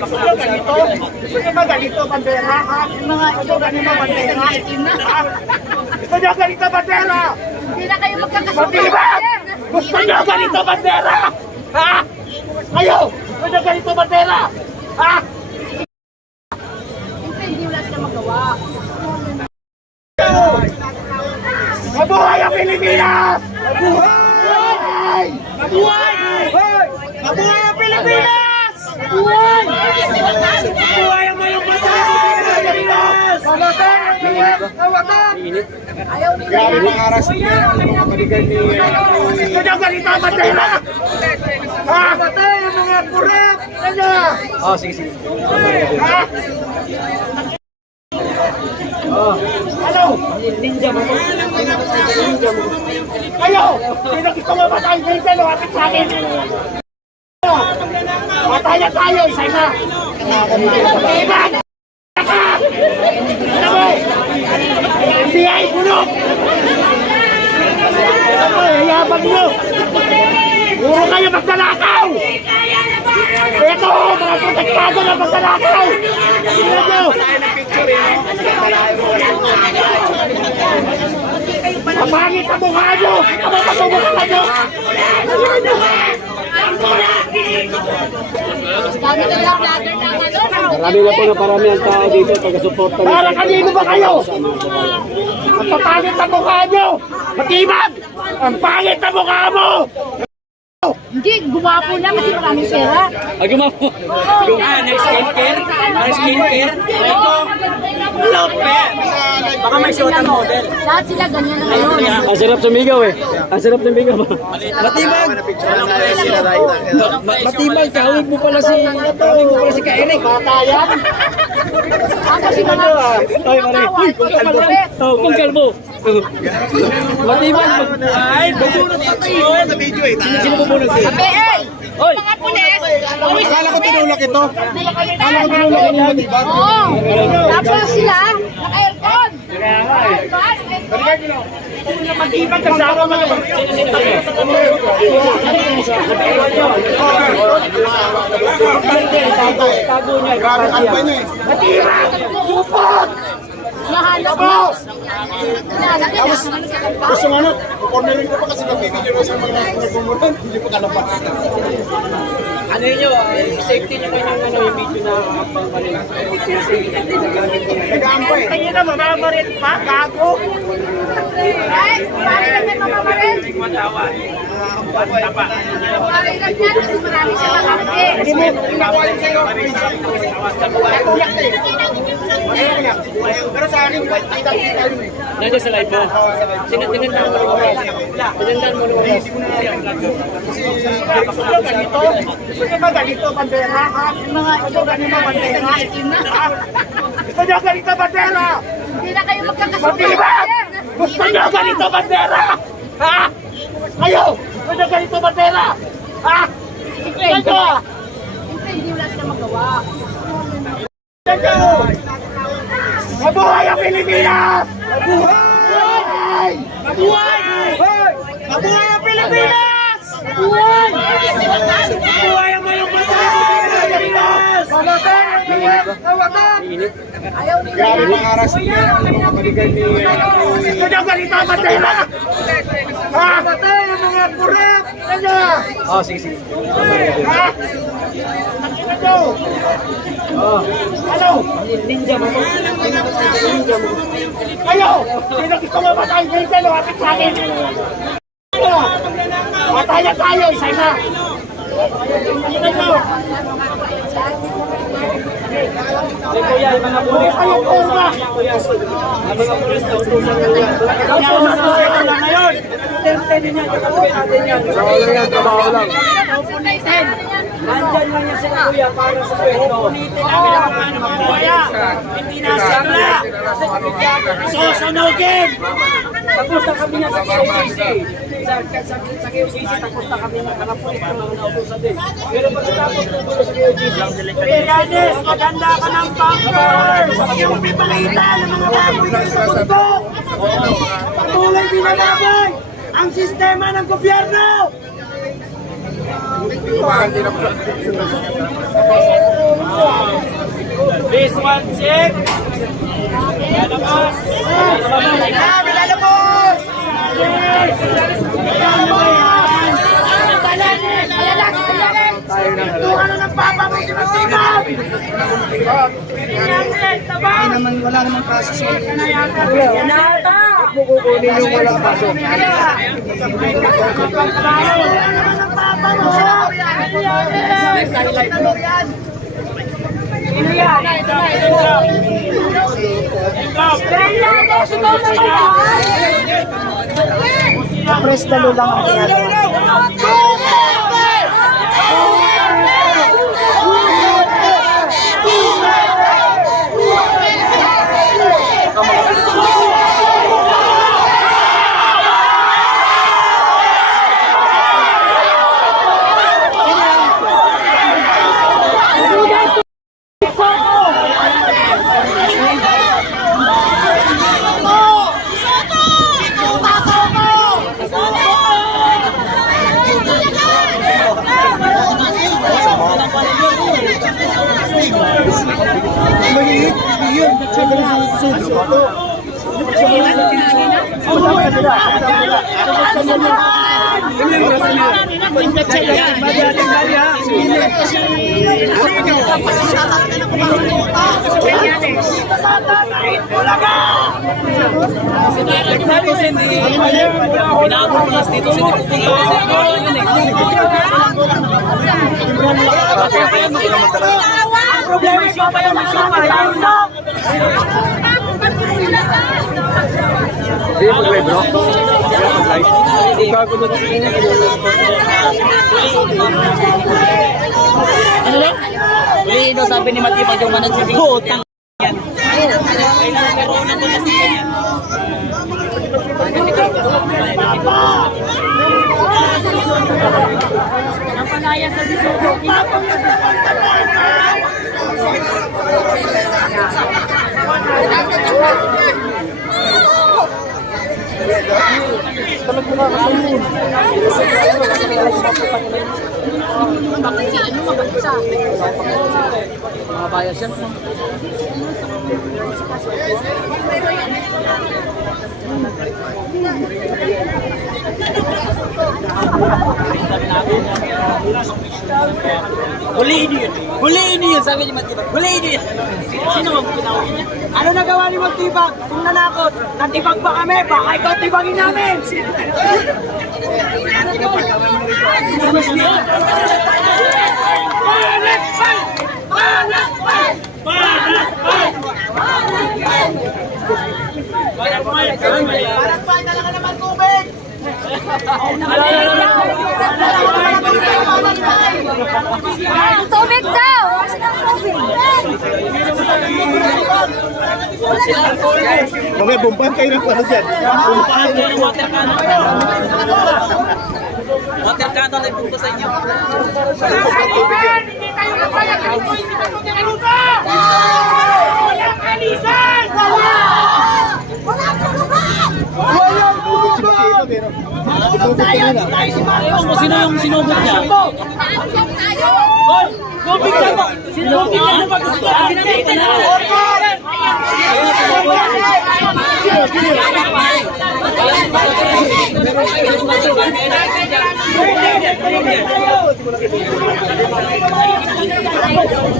Gusto nyo ganito? Gusto nyo ba ganito, bandera? Gusto nyo ganito, bandera? Gusto nyo ganito, bandera? Hindi na kayo magkakasundo. Matibag! Gusto nyo ganito, bandera? Ha? Kayo! Gusto nyo ganito, bandera? Ha? Hindi wala sila magawa. Mabuhay ang Pilipinas! Mabuhay! Mabuhay! Mabuhay ang Pilipinas! Mabuhay! Mabuhay ang mayong Pilipinas! Mamatay ang Pilipinas! Mamatay! Ayaw nila. Grabe pang aras niya ang mga balikan ni... Gusto nyo ganito ang bandera? Ha? Mamatay ang mga kurap! Ano? Oh, sige, sige. Ha? Ano? Ninja mo. Ninja mo. Kayo! Sino gusto mo matay? Ninja, lumapit sa akin! Matayan tayo, isa na! Ibang! Ano mo? FBI, bulok! Ano mo, yayabang nyo! Puro kayo magdalakaw! Ito, mga protektado na magdalakaw! Tignan nyo! Kapangit ang mukha nyo! Ano matumukan nyo? Dami na lang vlogger na ano. Marami na po na parami ang tao dito taga-suporta nito. Para kanino ba kayo? Ang papangit ang mukha nyo! Matibag! Ang pangit ang mukha mo! Hindi, gumapo na kasi maraming pera. Gumapo. Nag-skincare? Nag-skincare? Ito. Lopet. Baka may suot ang model. Lahat sila ganyan na ngayon. Ang sarap sumigaw eh. Ang sarap sumigaw. Matibag. Matibag. Kahawig mo pala si... Kahawig mo pala si Ka-Eric. Matayan! Ako si mga... Ay, mali. Uy, kung kalbo. Oh, kung kalbo. Matibag. Ay, babunot na tayo. Sino babunot siya? PL! Oy! Mga pulis! Akala ko tinulak ito. Akala ko tinulak ito yung matibag. Oo! Tapos sila, naka-aircon! Matibag kasama mo naman. Tago niya. Matibag! Supot! Nahanap mo! Gusto nga no, cornerin ko pa kasi nag-video na sa mga nagmumuran, hindi pa kalabas. Ano yun safety nyo kayo ng yung video na pangbalin. Nag-aampay. Kanya na mamamarit pa, gago! Ay, pare lang yan mamamaril! Pare lang yan kasi marami siya malaki. Hindi mo, inawain sa'yo. Pero sa akin, ay dami tayo eh. Nandiyan sa live mo? Tinandan mo nung oras. Tinandan mo nung oras. Gusto nyo ganito? Gusto nyo ba ganito, bandera? Ha? Gusto nyo ganito, bandera? Ha? Gusto nyo ganito, bandera? Hindi na kayo magkakasundo. Matibag! Gusto nyo ganito, bandera? Ha? Kayo! Gusto nyo ganito, bandera? Ha? Tignan nyo! Hindi wala sila magawa. Tignan nyo! Mabuhay ang Pilipinas! Mabuhay! Mabuhay! Mabuhay ang Pilipinas! Mabuhay! Mabuhay ang mayong Pilipinas! Mamatay ang Pilipinas! Mamatay! Ayaw nila. Grabe pang aras niya ang mga balikan ni... Gusto nyo ganito ang bandera? Ha? Mamatay ang mga kurap! Ano? Oh, sige, sige. Ha? Tignan nyo! Ano? Ninja mo. Ninja mo. Kayo! Sino gusto mo matay? Ninja, lumapit sa akin! Ano? Matayan tayo, isa na! Tignan nyo! Kuya, yung mga pulis. Kayong kurma! Kuya, ang mga pulis na utusan mo. Kaya masusunod na ngayon! Natin yan, kakatuloy natin yan. Trabaho lang yan, trabaho lang. Nandyan lang yan sila kuya para sa sweldo. Kaya, hindi nasigla! Susunugin! Tapos na kami yan sa KOCC. Sa KOCC, tapos na kami nakarapulit ng mga nautusan din. Pero pagkatapos na tulo sa KOCC, Pilanes, maganda ka ng bunkers! Yung pipalita ng mga baboy sa bundok! Patuloy binalabay ang sistema ng gobyerno! This one, check. Lalabas. Lalabas. Tuhan na ng papa mo si Magtibag! Hindi naman, wala namang kaso sa inyo. Yan ata! Huwag mo kukunin yung walang kaso. Tuhan na ng papa mo! Sino yan? Press dalo lang ang ginagawa. Maliit, yun. Problema siya pa yung Hindi mag-live, bro. Mag-live. Bago mo kasi yun. Uli daw sabi ni Matipag yung manag si Bingkot. Yan. Napalaya sa sisugo. Bakit si ano mabagsa? Mga bayas yan. Huliin niyo yun. Huliin niyo yun, sabi ni Matipag. Huliin niyo yun. Sino ang pinawin niya? Ano nagawa ni Magtibag? Kung nanakot, natibag pa kami, baka ikaw tibagin namin! Tubig daw! Kasi ng tubig. Mamaya, bumpahan kayo ng ano dyan. Bumpahan kayo ng Water cannon. Water cannon ay punto sa inyo. Hindi tayo kapayag. Hindi tayo kapayag. Walang alisan! Walang kaluhan! Ewan ko, sino yung sinubot niya? Hoy! Tubig na ba? Sinubig na ba? Sinubig na ba? Thank you.